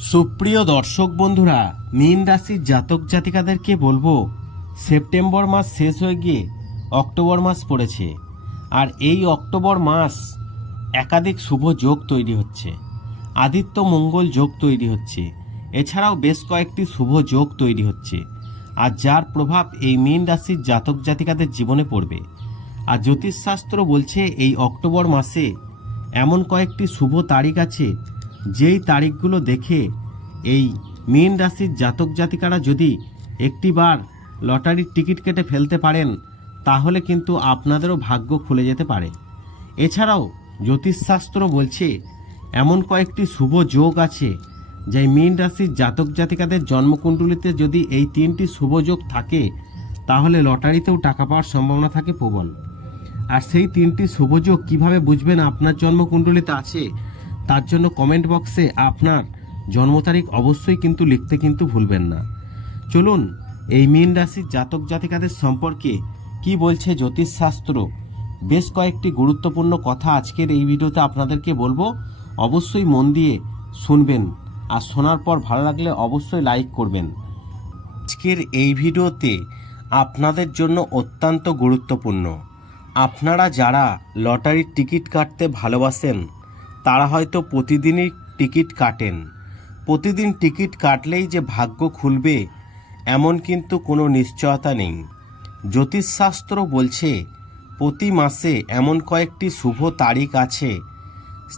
সুপ্রিয় দর্শক বন্ধুরা, মীন রাশির জাতক জাতিকাদেরকে বলব, সেপ্টেম্বর মাস শেষ হয়ে গিয়ে অক্টোবর মাস পড়েছে। আর এই অক্টোবর মাস একাধিক শুভ যোগ তৈরি হচ্ছে। আদিত্য মঙ্গল যোগ তৈরি হচ্ছে। এছাড়াও বেশ কয়েকটি শুভ যোগ তৈরি হচ্ছে। আর যার প্রভাব এই মীন রাশির জাতক জাতিকাদের জীবনে পড়বে। আর জ্যোতিষশাস্ত্র বলছে, এই অক্টোবর মাসে এমন কয়েকটি শুভ তারিখ আছে যেই তারিখগুলো দেখে এই মীন রাশির জাতক জাতিকারা যদি একটিবার লটারির টিকিট কেটে ফেলতে পারেন, তাহলে কিন্তু আপনাদেরও ভাগ্য খুলে যেতে পারে। এছাড়াও জ্যোতিষশাস্ত্র বলছে, এমন কয়েকটি শুভ যোগ আছে যে মীন রাশির জাতক জাতিকাদের জন্মকুণ্ডলিতে যদি এই তিনটি শুভ যোগ থাকে, তাহলে লটারিতেও টাকা পাওয়ার সম্ভাবনা থাকে প্রবল। আর সেই তিনটি শুভযোগ কীভাবে বুঝবেন আপনার জন্মকুণ্ডলিতে আছে তার জন্য কমেন্ট বক্সে আপনার জন্ম তারিখ অবশ্যই কিন্তু লিখতে কিন্তু ভুলবেন না। চলুন, এই মীন রাশির জাতক জাতিকাদের সম্পর্কে কি বলছে জ্যোতিষশাস্ত্র? বেশ কয়েকটি গুরুত্বপূর্ণ কথা আজকের এই ভিডিওতে আপনাদেরকে বলব। অবশ্যই মন দিয়ে শুনবেন আর শোনার পর ভালো লাগলে অবশ্যই লাইক করবেন। আজকের এই ভিডিওতে আপনাদের জন্য অত্যন্ত গুরুত্বপূর্ণ। আপনারা যারা লটারির টিকিট কাটতে ভালোবাসেন তারা হয়তো প্রতিদিনই টিকিট কাটেন। প্রতিদিন টিকিট কাটলেই যে ভাগ্য খুলবে, এমন কিন্তু কোনো নিশ্চয়তা নেই। জ্যোতিষশাস্ত্র বলছে, প্রতি মাসে এমন কয়েকটি শুভ তারিখ আছে,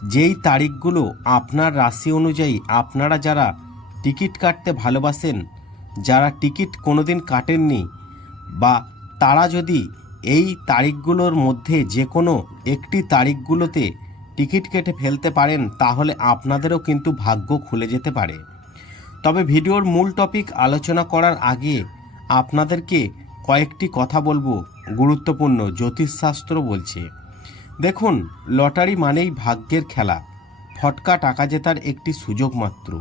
যেই তারিখগুলো আপনার রাশি অনুযায়ী আপনারা যারা টিকিট কাটতে ভালোবাসেন, যারা টিকিট কোনোদিন কাটেননি, বা তারা যদি এই তারিখগুলোর মধ্যে যে কোনো একটি তারিখগুলোতে টিকিট কেটে ফেলতে পারেন, তাহলে আপনাদেরও কিন্তু ভাগ্য খুলে যেতে পারে। তবে ভিডিওর মূল টপিক আলোচনা করার আগে আপনাদেরকে কয়েকটি কথা বলব, গুরুত্বপূর্ণ জ্যোতিষশাস্ত্র বলছে। দেখুন, লটারি মানেই ভাগ্যের খেলা। ফটকা টাকা জেতার একটি সুযোগ মাত্র।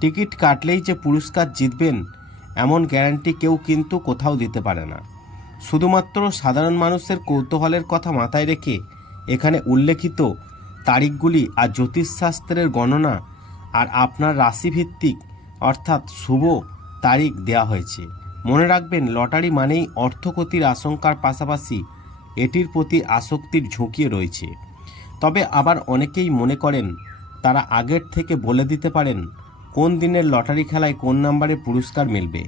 টিকিট কাটলেই যে পুরস্কার জিতবেন, এমন গ্যারান্টি কেউ কিন্তু কোথাও দিতে পারে না। শুধুমাত্র সাধারণ মানুষের কৌতূহলের কথা মাথায় রেখে এখানে উল্লেখিত তারিখগুলি আর জ্যোতিষশাস্ত্রের গণনা আর আপনার রাশিভিত্তিক, অর্থাৎ শুভ তারিখ দেওয়া হয়েছে। মনে রাখবেন, লটারি মানেই অর্থক্ষতির আশঙ্কার পাশাপাশি এটির প্রতি আসক্তির ঝুঁকি রয়েছে। তবে আবার অনেকেই মনে করেন, তারা আগের থেকে বলে দিতে পারেন, কোন দিনের লটারি খেলায় কোন নাম্বারে পুরস্কার মিলবে।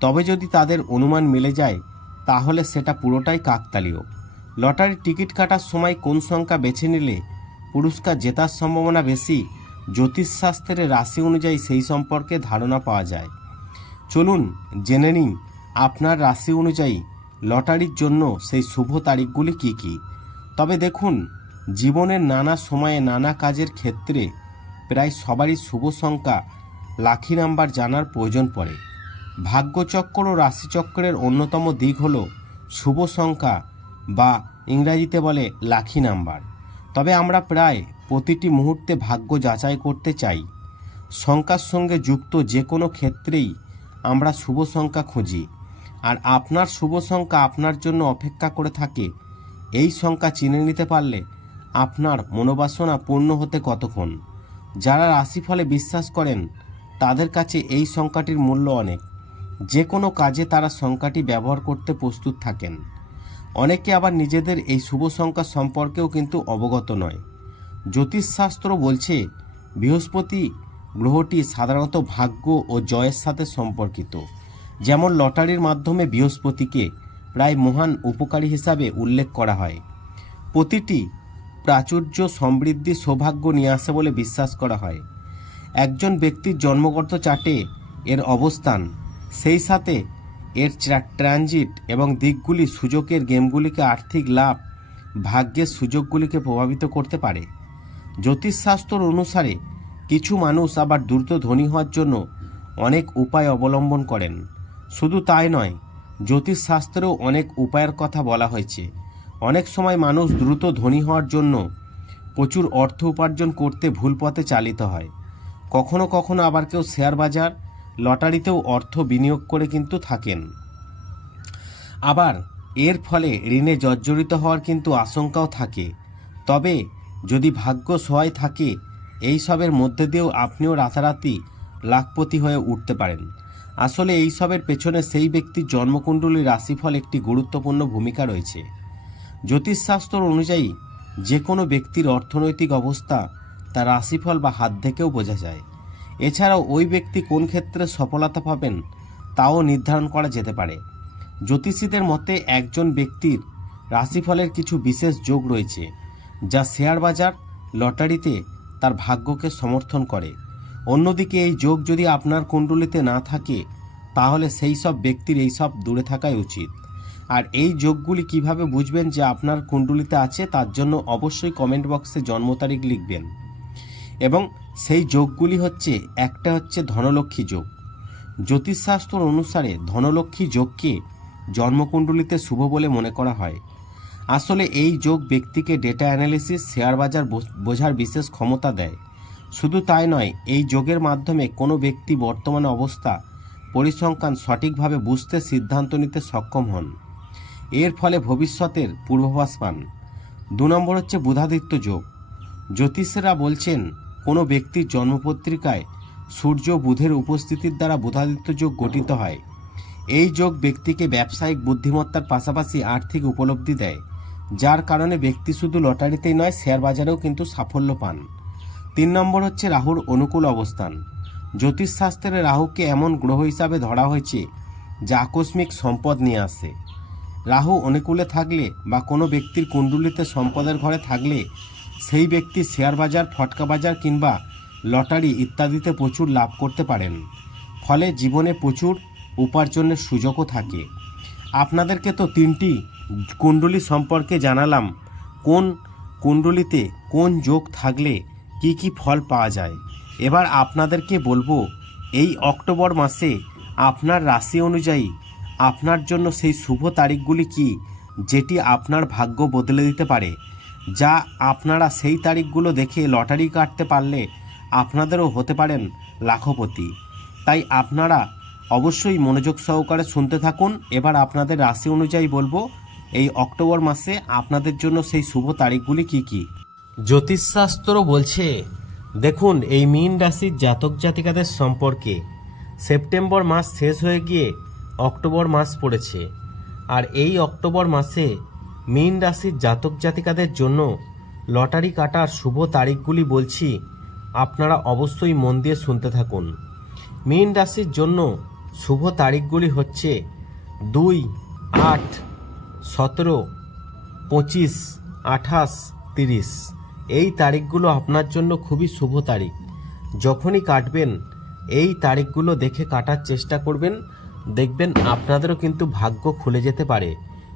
তবে যদি তাদের অনুমান মিলে যায়, তাহলে সেটা পুরোটাই কাকতালীয়। লটারির টিকিট কাটার সময় কোন সংখ্যা বেছে নিলে পুরস্কার জেতার সম্ভাবনা বেশি, জ্যোতিষশাস্ত্রের রাশি অনুযায়ী সেই সম্পর্কে ধারণা পাওয়া যায়। চলুন জেনে নিন আপনার রাশি অনুযায়ী লটারির জন্য সেই শুভ তারিখগুলি কি কি? তবে দেখুন, জীবনের নানা সময়ে নানা কাজের ক্ষেত্রে প্রায় সবারই শুভ সংখ্যা লাখি নাম্বার জানার প্রয়োজন পড়ে। ভাগ্যচক্র ও রাশিচক্রের অন্যতম দিক হল শুভ সংখ্যা বা ইংরাজিতে বলে লাখি নাম্বার। তবে আমরা প্রায় প্রতিটি মুহূর্তে ভাগ্য যাচাই করতে চাই। সংখ্যার সঙ্গে যুক্ত যে কোনো ক্ষেত্রেই আমরা শুভ সংখ্যা খুঁজি। আর আপনার শুভ সংখ্যা আপনার জন্য অপেক্ষা করে থাকে, এই সংখ্যা চিনে নিতে পারলে আপনার মনোবাসনা পূর্ণ হতে কতক্ষণ? যারা রাশিফলে বিশ্বাস করেন, তাদের কাছে এই সংখ্যাটির মূল্য অনেক। যে কোনো কাজে তারা সংখ্যাটি ব্যবহার করতে প্রস্তুত থাকেন। অনেকে আবার নিজেদের এই শুভ সংখ্যা সম্পর্কেও কিন্তু অবগত নয়। জ্যোতিষশাস্ত্র বলছে, বৃহস্পতি গ্রহটি সাধারণত ভাগ্য ও জয়ের সাথে সম্পর্কিত। যেমন লটারির মাধ্যমে বৃহস্পতিকে প্রায় মহান উপকারী হিসাবে উল্লেখ করা হয়। প্রতিটি প্রাচুর্য সমৃদ্ধি সৌভাগ্য নিয়ে আসে বলে বিশ্বাস করা হয়। একজন ব্যক্তির জন্মগত চার্টে এর অবস্থান, সেই সাথে এর ট্রা- ট্রানজিট এবং দিকগুলি সুযোগের গেমগুলিকে আর্থিক লাভ, ভাগ্যের সুযোগগুলিকে প্রভাবিত করতে পারে। জ্যোতিষশাস্ত্র অনুসারে কিছু মানুষ আবার দ্রুত ধনী হওয়ার জন্য অনেক উপায় অবলম্বন করেন। শুধু তাই নয়, জ্যোতিষশাস্ত্রেও অনেক উপায়ের কথা বলা হয়েছে। অনেক সময় মানুষ দ্রুত ধনী হওয়ার জন্য প্রচুর অর্থ উপার্জন করতে ভুল পথে চালিত হয়। কখনো কখনো আবার কেউ শেয়ার বাজার লটারিতেও অর্থ বিনিয়োগ করে কিন্তু থাকেন। আবার এর ফলে ঋণে জর্জরিত হওয়ার কিন্তু আশঙ্কাও থাকে। তবে যদি ভাগ্য সহায় থাকে, এই সবের মধ্যে দিয়েও আপনিও রাতারাতি লাখপতি হয়ে উঠতে পারেন। আসলে এইসবের পেছনে সেই ব্যক্তির জন্মকুণ্ডলীর রাশিফল একটি গুরুত্বপূর্ণ ভূমিকা রয়েছে। জ্যোতিষশাস্ত্র অনুযায়ী, যে কোনো ব্যক্তির অর্থনৈতিক অবস্থা তার রাশিফল বা হাত থেকেও বোঝা যায়। এছাড়াও ওই ব্যক্তি কোন ক্ষেত্রে সফলতা পাবেন, তাও নির্ধারণ করা যেতে পারে। জ্যোতিষীদের মতে একজন ব্যক্তির রাশিফলের কিছু বিশেষ যোগ রয়েছে, যা শেয়ার বাজার, লটারিতে তার ভাগ্যকে সমর্থন করে। অন্যদিকে এই যোগ যদি আপনার কুণ্ডলিতে না থাকে, তাহলে সেই সব ব্যক্তির এই সব দূরে থাকাই উচিত। আর এই যোগগুলি কীভাবে বুঝবেন যে আপনার কুণ্ডলিতে আছে, তার জন্য অবশ্যই কমেন্ট বক্সে জন্ম তারিখ লিখবেন। এবং সেই যোগগুলি হচ্ছে, একটা হচ্ছে ধনলক্ষ্মী যোগ। জ্যোতিষশাস্ত্র অনুসারে ধনলক্ষ্মী যোগকে জন্মকুণ্ডলিতে শুভ বলে মনে করা হয়। আসলে এই যোগ ব্যক্তিকে ডেটা অ্যানালিসিস শেয়ার বাজার বোঝ- বোঝার বিশেষ ক্ষমতা দেয়। শুধু তাই নয়, এই যোগের মাধ্যমে কোনো ব্যক্তি বর্তমান অবস্থা পরিসংখ্যান সঠিকভাবে বুঝতে সিদ্ধান্ত নিতে সক্ষম হন। এর ফলে ভবিষ্যতের পূর্বাভাস পান। দু নম্বর হচ্ছে বুধাদিত্য যোগ। জ্যোতিষেরা বলছেন কোনো ব্যক্তির জন্মপত্রিকায় সূর্য বুধের উপস্থিতির দ্বারা বুধাদিত্য যোগ গঠিত হয়। এই যোগ ব্যক্তিকে ব্যবসায়িক বুদ্ধিমত্তার পাশাপাশি আর্থিক উপলব্ধি দেয়, যার কারণে ব্যক্তি শুধু লটারিতেই নয়, শেয়ার বাজারেও কিন্তু সাফল্য পান। তিন নম্বর হচ্ছে রাহুর অনুকূল অবস্থান। জ্যোতিষশাস্ত্রে রাহুকে এমন গ্রহ হিসাবে ধরা হয়েছে, যা আকস্মিক সম্পদ নিয়ে আসে। রাহু অনুকূলে থাকলে বা কোনো ব্যক্তির কুণ্ডুলিতে সম্পদের ঘরে থাকলে সেই ব্যক্তি শেয়ার বাজার, ফটকা বাজার কিংবা লটারি ইত্যাদিতে প্রচুর লাভ করতে পারেন। ফলে জীবনে প্রচুর উপার্জনের সুযোগও থাকে। আপনাদেরকে তো তিনটি কুণ্ডলী সম্পর্কে জানালাম। কোন কুণ্ডলিতে কোন যোগ থাকলে কি কি ফল পাওয়া যায়? এবার আপনাদেরকে বলব, এই অক্টোবর মাসে আপনার রাশি অনুযায়ী আপনার জন্য সেই শুভ তারিখগুলি কি, যেটি আপনার ভাগ্য বদলে দিতে পারে? যা আপনারা সেই তারিখগুলো দেখে লটারি কাটতে পারলে আপনাদেরও হতে পারেন লাখপতি। তাই আপনারা অবশ্যই মনোযোগ সহকারে শুনতে থাকুন। এবার আপনাদের রাশি অনুযায়ী বলব, এই অক্টোবর মাসে আপনাদের জন্য সেই শুভ তারিখগুলি কি কি? জ্যোতিষশাস্ত্র বলছে, দেখুন এই মীন রাশির জাতক জাতিকাদের সম্পর্কে। সেপ্টেম্বর মাস শেষ হয়ে গিয়ে অক্টোবর মাস পড়েছে। আর এই অক্টোবর মাসে মীন রাশির জাতক জাতিকাদের জন্য লটারি কাটার শুভ তারিখগুলি বলছি, আপনারা অবশ্যই মন দিয়ে শুনতে থাকুন। মীন রাশির জন্য শুভ তারিখগুলি হচ্ছে দুই, আট, সতেরো, পঁচিশ, আঠাশ, তিরিশ। এই তারিখগুলো আপনার জন্য খুবই শুভ তারিখ। যখনই কাটবেন, এই তারিখগুলো দেখে কাটার চেষ্টা করবেন। দেখবেন আপনাদেরও কিন্তু ভাগ্য খুলে যেতে পারে।